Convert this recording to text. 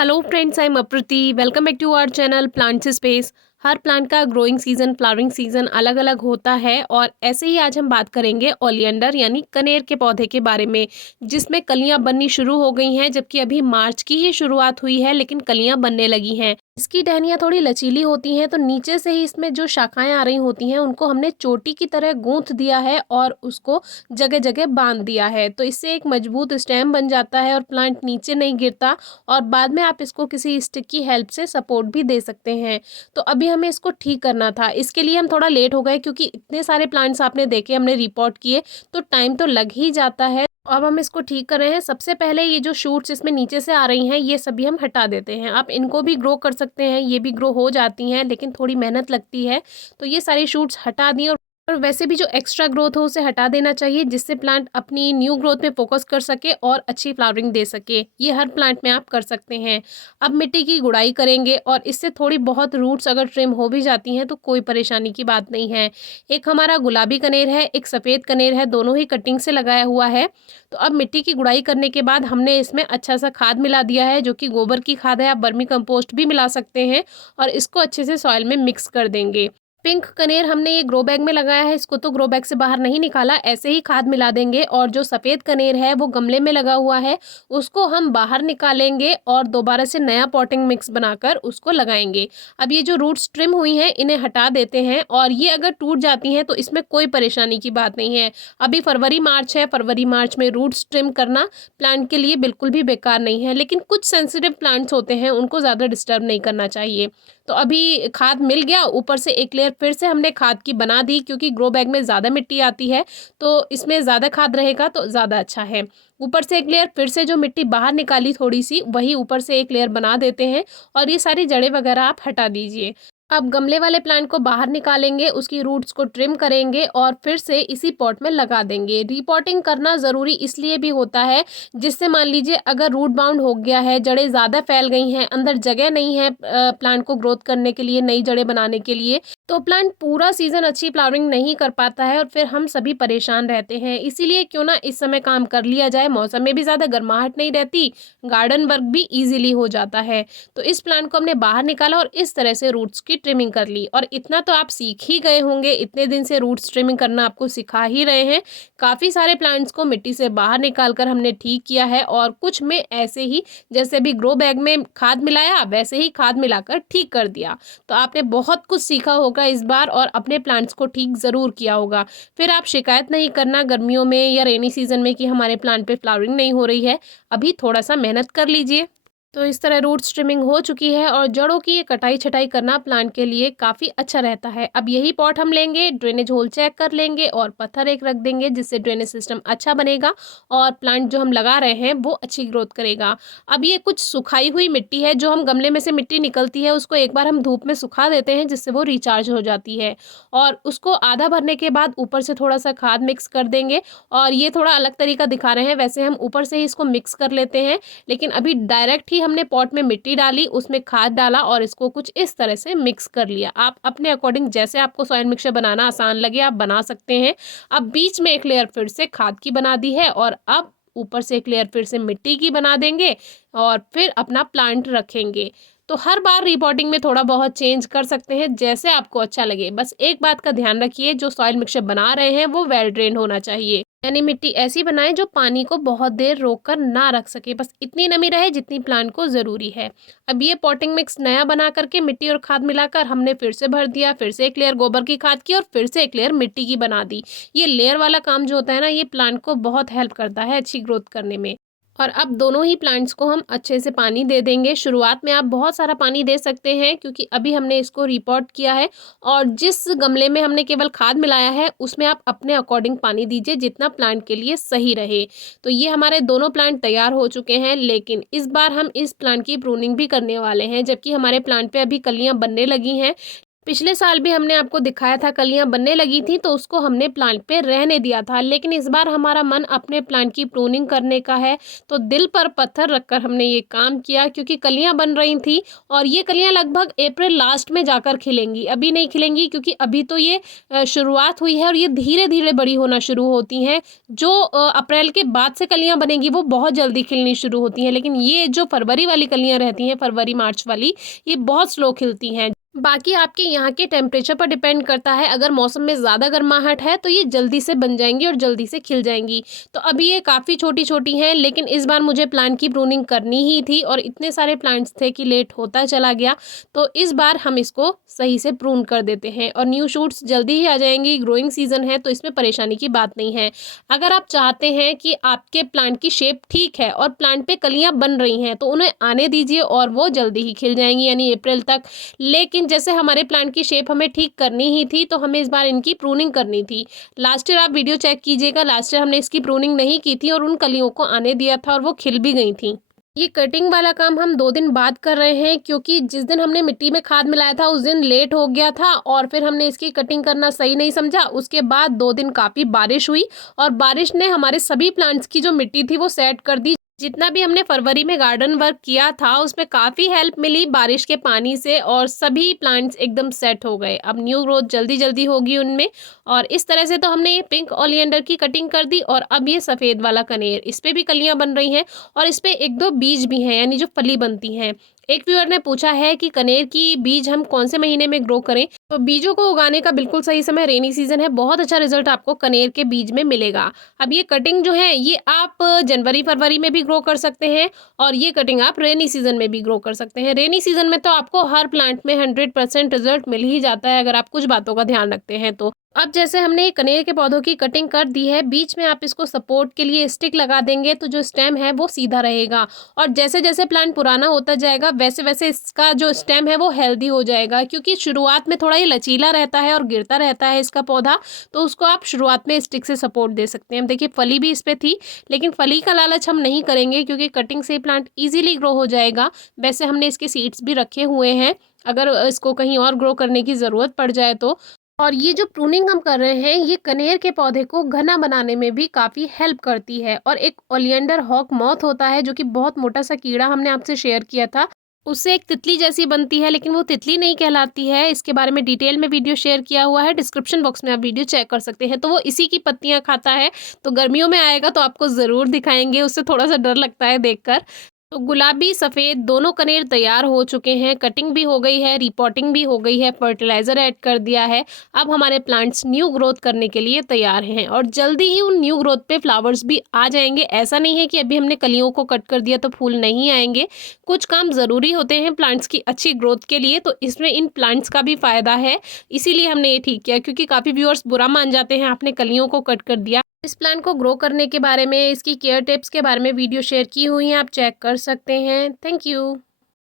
Hello friends, I am Aprati. Welcome back to our channel plants space. हर plant का growing season, flowering season अलग अलग होता है और ऐसे ही आज हम बात करेंगे ओलियंडर यानी कनेर के पौधे के बारे में, जिसमें कलियां बननी शुरू हो गई हैं। जबकि अभी मार्च की ही शुरुआत हुई है लेकिन कलियां बनने लगी हैं। इसकी टहनियाँ थोड़ी लचीली होती हैं, तो नीचे से ही इसमें जो शाखाएं आ रही होती हैं उनको हमने चोटी की तरह गूंथ दिया है और उसको जगह जगह बांध दिया है। तो इससे एक मजबूत स्टेम बन जाता है और प्लांट नीचे नहीं गिरता। और बाद में आप इसको किसी स्टिक की हेल्प से सपोर्ट भी दे सकते हैं। तो अभी हमें इसको ठीक करना था, इसके लिए हम थोड़ा लेट हो गए क्योंकि इतने सारे प्लांट्स आपने देखे, हमने रिपोर्ट किए, तो टाइम तो लग ही जाता है। अब हम इसको ठीक कर रहे हैं। सबसे पहले ये जो शूट्स इसमें नीचे से आ रही हैं ये सभी हम हटा देते हैं। आप इनको भी ग्रो कर सकते हैं, ये भी ग्रो हो जाती हैं लेकिन थोड़ी मेहनत लगती है। तो ये सारी शूट्स हटा दी और वैसे भी जो एक्स्ट्रा ग्रोथ हो उसे हटा देना चाहिए, जिससे प्लांट अपनी न्यू ग्रोथ में फोकस कर सके और अच्छी फ्लावरिंग दे सके। ये हर प्लांट में आप कर सकते हैं। अब मिट्टी की गुड़ाई करेंगे और इससे थोड़ी बहुत रूट्स अगर ट्रिम हो भी जाती हैं तो कोई परेशानी की बात नहीं है। एक हमारा गुलाबी कनेर है, एक सफ़ेद कनेर है, दोनों ही कटिंग से लगाया हुआ है। तो अब मिट्टी की गुड़ाई करने के बाद हमने इसमें अच्छा सा खाद मिला दिया है, जो कि गोबर की खाद है। आप वर्मी कंपोस्ट भी मिला सकते हैं और इसको अच्छे से सॉइल में मिक्स कर देंगे। पिंक कनेर हमने ये ग्रो बैग में लगाया है, इसको तो ग्रो बैग से बाहर नहीं निकाला, ऐसे ही खाद मिला देंगे। और जो सफ़ेद कनेर है वो गमले में लगा हुआ है, उसको हम बाहर निकालेंगे और दोबारा से नया पॉटिंग मिक्स बनाकर उसको लगाएंगे। अब ये जो रूट्स ट्रिम हुई हैं इन्हें हटा देते हैं और ये अगर टूट जाती हैं तो इसमें कोई परेशानी की बात नहीं है। अभी फरवरी मार्च है, फरवरी मार्च में रूट्स ट्रिम करना प्लांट के लिए बिल्कुल भी बेकार नहीं है। लेकिन कुछ सेंसिटिव प्लांट्स होते हैं, उनको ज़्यादा डिस्टर्ब नहीं करना चाहिए। तो अभी खाद मिल गया, ऊपर से एक लेयर फिर से हमने खाद की बना दी, क्योंकि ग्रो बैग में ज़्यादा मिट्टी आती है तो इसमें ज़्यादा खाद रहेगा तो ज़्यादा अच्छा है। ऊपर से एक लेयर फिर से जो मिट्टी बाहर निकाली थोड़ी सी, वही ऊपर से एक लेयर बना देते हैं और ये सारी जड़ें वगैरह आप हटा दीजिए। अब गमले वाले प्लांट को बाहर निकालेंगे, उसकी रूट्स को ट्रिम करेंगे और फिर से इसी पॉट में लगा देंगे। रीपॉटिंग करना ज़रूरी इसलिए भी होता है, जिससे मान लीजिए अगर रूट बाउंड हो गया है, जड़ें ज़्यादा फैल गई हैं, अंदर जगह नहीं है प्लांट को ग्रोथ करने के लिए, नई जड़ें बनाने के लिए, तो प्लांट पूरा सीजन अच्छी फ्लावरिंग नहीं कर पाता है और फिर हम सभी परेशान रहते हैं। इसीलिए क्यों ना इस समय काम कर लिया जाए, मौसम में भी ज़्यादा गर्माहट नहीं रहती, गार्डन वर्क भी ईजिली हो जाता है। तो इस प्लांट को हमने बाहर निकाला और इस तरह से रूट्स की ट्रिमिंग कर ली। और इतना तो आप सीख ही गए होंगे, इतने दिन से रूट्स ट्रिमिंग करना आपको सिखा ही रहे हैं। काफ़ी सारे प्लांट्स को मिट्टी से बाहर निकाल कर हमने ठीक किया है और कुछ में ऐसे ही, जैसे अभी ग्रो बैग में खाद मिलाया वैसे ही खाद मिलाकर ठीक कर दिया। तो आपने बहुत कुछ सीखा होगा इस बार और अपने प्लांट्स को ठीक ज़रूर किया होगा। फिर आप शिकायत नहीं करना गर्मियों में या रेनी सीजन में कि हमारे प्लांट पे फ्लावरिंग नहीं हो रही है। अभी थोड़ा सा मेहनत कर लीजिए। तो इस तरह रूट स्ट्रिमिंग हो चुकी है और जड़ों की ये कटाई छटाई करना प्लांट के लिए काफ़ी अच्छा रहता है। अब यही पॉट हम लेंगे, ड्रेनेज होल चेक कर लेंगे और पत्थर एक रख देंगे, जिससे ड्रेनेज सिस्टम अच्छा बनेगा और प्लांट जो हम लगा रहे हैं वो अच्छी ग्रोथ करेगा। अब ये कुछ सुखाई हुई मिट्टी है, जो हम गमले में से मिट्टी निकलती है उसको एक बार हम धूप में सुखा देते हैं, जिससे वो रिचार्ज हो जाती है। और उसको आधा भरने के बाद ऊपर से थोड़ा सा खाद मिक्स कर देंगे। और ये थोड़ा अलग तरीका दिखा रहे हैं, वैसे हम ऊपर से ही इसको मिक्स कर लेते हैं, लेकिन अभी डायरेक्ट ही हमने पॉट में मिट्टी डाली, उसमें खाद डाला और इसको कुछ इस तरह से मिक्स कर लिया। आप अपने अकॉर्डिंग जैसे आपको सॉइल मिक्सचर बनाना आसान लगे आप बना सकते हैं। अब बीच में एक लेयर फिर से खाद की बना दी है और अब ऊपर से एक लेयर फिर से मिट्टी की बना देंगे और फिर अपना प्लांट रखेंगे। तो हर बार रिपोर्टिंग में थोड़ा बहुत चेंज कर सकते हैं, जैसे आपको अच्छा लगे। बस एक बात का ध्यान रखिए, जो सॉइल मिक्सचर बना रहे हैं वो वेल ड्रेन्ड होना चाहिए, यानी मिट्टी ऐसी बनाएं जो पानी को बहुत देर रोक कर ना रख सके, बस इतनी नमी रहे जितनी प्लांट को ज़रूरी है। अब ये पॉटिंग मिक्स नया बना करके मिट्टी और खाद मिलाकर हमने फिर से भर दिया, फिर से एक लेयर गोबर की खाद की और फिर से एक लेयर मिट्टी की बना दी। ये लेयर वाला काम जो होता है ना, ये प्लांट को बहुत हेल्प करता है अच्छी ग्रोथ करने में। और अब दोनों ही प्लांट्स को हम अच्छे से पानी दे देंगे। शुरुआत में आप बहुत सारा पानी दे सकते हैं, क्योंकि अभी हमने इसको रिपोर्ट किया है। और जिस गमले में हमने केवल खाद मिलाया है उसमें आप अपने अकॉर्डिंग पानी दीजिए, जितना प्लांट के लिए सही रहे। तो ये हमारे दोनों प्लांट तैयार हो चुके हैं, लेकिन इस बार हम इस प्लांट की प्रूनिंग भी करने वाले हैं, जबकि हमारे प्लांट पे अभी कलियां बनने लगी हैं। पिछले साल भी हमने आपको दिखाया था कलियां बनने लगी थी तो उसको हमने प्लांट पे रहने दिया था, लेकिन इस बार हमारा मन अपने प्लांट की प्रूनिंग करने का है। तो दिल पर पत्थर रखकर हमने ये काम किया, क्योंकि कलियां बन रही थी और ये कलियां लगभग अप्रैल लास्ट में जाकर खिलेंगी, अभी नहीं खिलेंगी, क्योंकि अभी तो ये शुरुआत हुई है और ये धीरे धीरे बड़ी होना शुरू होती हैं। जो अप्रैल के बाद से कलियां बनेगी वो बहुत जल्दी खिलनी शुरू होती हैं, लेकिन ये जो फरवरी वाली कलियां रहती हैं, फरवरी मार्च वाली, ये बहुत स्लो खिलती हैं। बाकी आपके यहाँ के टेम्परेचर पर डिपेंड करता है, अगर मौसम में ज़्यादा गर्माहट है तो ये जल्दी से बन जाएंगी और जल्दी से खिल जाएंगी। तो अभी ये काफ़ी छोटी छोटी हैं, लेकिन इस बार मुझे प्लांट की प्रूनिंग करनी ही थी और इतने सारे प्लांट्स थे कि लेट होता चला गया। तो इस बार हम इसको सही से प्रून कर देते हैं और न्यू शूट्स जल्दी ही आ जाएंगी। ग्रोइंग सीजन है तो इसमें परेशानी की बात नहीं है। अगर आप चाहते हैं कि आपके प्लांट की शेप ठीक है और प्लांट पे कलियाँ बन रही हैं तो उन्हें आने दीजिए और वो जल्दी ही खिल जाएंगी, यानी अप्रैल तक। लेकिन जैसे हमारे प्लांट की शेप हमें ठीक करनी ही थी तो हमें इस बार इनकी प्रूनिंग करनी थी। लास्ट ईयर आप वीडियो चेक कीजिएगा, लास्ट ईयर हमने इसकी प्रूनिंग नहीं की थी और उन कलियों को आने दिया था और वो खिल भी गई थी। ये कटिंग वाला काम हम 2 दिन बाद कर रहे हैं, क्योंकि जिस दिन हमने मिट्टी में खाद मिलाया था उस दिन लेट हो गया था और फिर हमने इसकी कटिंग करना सही नहीं समझा। उसके बाद 2 दिन काफ़ी बारिश हुई और बारिश ने हमारे सभी प्लांट्स की जो मिट्टी थी वो सेट कर दी। जितना भी हमने फरवरी में गार्डन वर्क किया था उसमें काफ़ी हेल्प मिली बारिश के पानी से और सभी प्लांट्स एकदम सेट हो गए। अब न्यू ग्रोथ जल्दी जल्दी होगी उनमें। और इस तरह से तो हमने ये पिंक ओलियंडर की कटिंग कर दी और अब ये सफ़ेद वाला कनेर, इस पर भी कलियां बन रही हैं और इस पर 1-2 बीज भी हैं, यानी जो फली बनती हैं। एक व्यूअर ने पूछा है कि कनेर की बीज हम कौन से महीने में ग्रो करें, तो बीजों को उगाने का बिल्कुल सही समय रेनी सीजन है। बहुत अच्छा रिजल्ट आपको कनेर के बीज में मिलेगा। अब ये कटिंग जो है ये आप जनवरी फरवरी में भी ग्रो कर सकते हैं और ये कटिंग आप रेनी सीजन में भी ग्रो कर सकते हैं। रेनी सीजन में तो आपको हर प्लांट में 100% रिजल्ट मिल ही जाता है, अगर आप कुछ बातों का ध्यान रखते हैं तो। अब जैसे हमने कनेर के पौधों की कटिंग कर दी है, बीच में आप इसको सपोर्ट के लिए स्टिक लगा देंगे तो जो स्टेम है वो सीधा रहेगा और जैसे जैसे प्लांट पुराना होता जाएगा वैसे वैसे इसका जो स्टेम है वो हेल्दी हो जाएगा, क्योंकि शुरुआत में थोड़ा ये लचीला रहता है और गिरता रहता है इसका पौधा। तो उसको आप शुरुआत में स्टिक से सपोर्ट दे सकते हैं। देखिए फली भी इस पर थी, लेकिन फली का लालच हम नहीं करेंगे क्योंकि कटिंग से प्लांट ईजिली ग्रो हो जाएगा। वैसे हमने इसके सीड्स भी रखे हुए हैं, अगर इसको कहीं और ग्रो करने की ज़रूरत पड़ जाए तो। और ये जो प्रूनिंग हम कर रहे हैं ये कनेर के पौधे को घना बनाने में भी काफ़ी हेल्प करती है। और एक ओलियंडर हॉक मॉथ होता है जो कि बहुत मोटा सा कीड़ा हमने आपसे शेयर किया था, उससे एक तितली जैसी बनती है, लेकिन वो तितली नहीं कहलाती है। इसके बारे में डिटेल में वीडियो शेयर किया हुआ है, डिस्क्रिप्शन बॉक्स में आप वीडियो चेक कर सकते हैं। तो वो इसी की पत्तियां खाता है, तो गर्मियों में आएगा तो आपको ज़रूर दिखाएंगे, उससे थोड़ा सा डर लगता है देखकर। तो गुलाबी सफ़ेद दोनों कनेर तैयार हो चुके हैं, कटिंग भी हो गई है, रिपोर्टिंग भी हो गई है, फर्टिलाइज़र ऐड कर दिया है। अब हमारे प्लांट्स न्यू ग्रोथ करने के लिए तैयार हैं और जल्दी ही उन न्यू ग्रोथ पे फ्लावर्स भी आ जाएंगे। ऐसा नहीं है कि अभी हमने कलियों को कट कर दिया तो फूल नहीं आएंगे। कुछ काम ज़रूरी होते हैं प्लांट्स की अच्छी ग्रोथ के लिए, तो इसमें इन प्लांट्स का भी फ़ायदा है। इसीलिए हमने ये ठीक किया, क्योंकि काफ़ी व्यूअर्स बुरा मान जाते हैं आपने कलियों को कट कर दिया। इस प्लांट को ग्रो करने के बारे में, इसकी केयर टिप्स के बारे में वीडियो शेयर की हुई हैं, आप चेक कर सकते हैं। Thank you.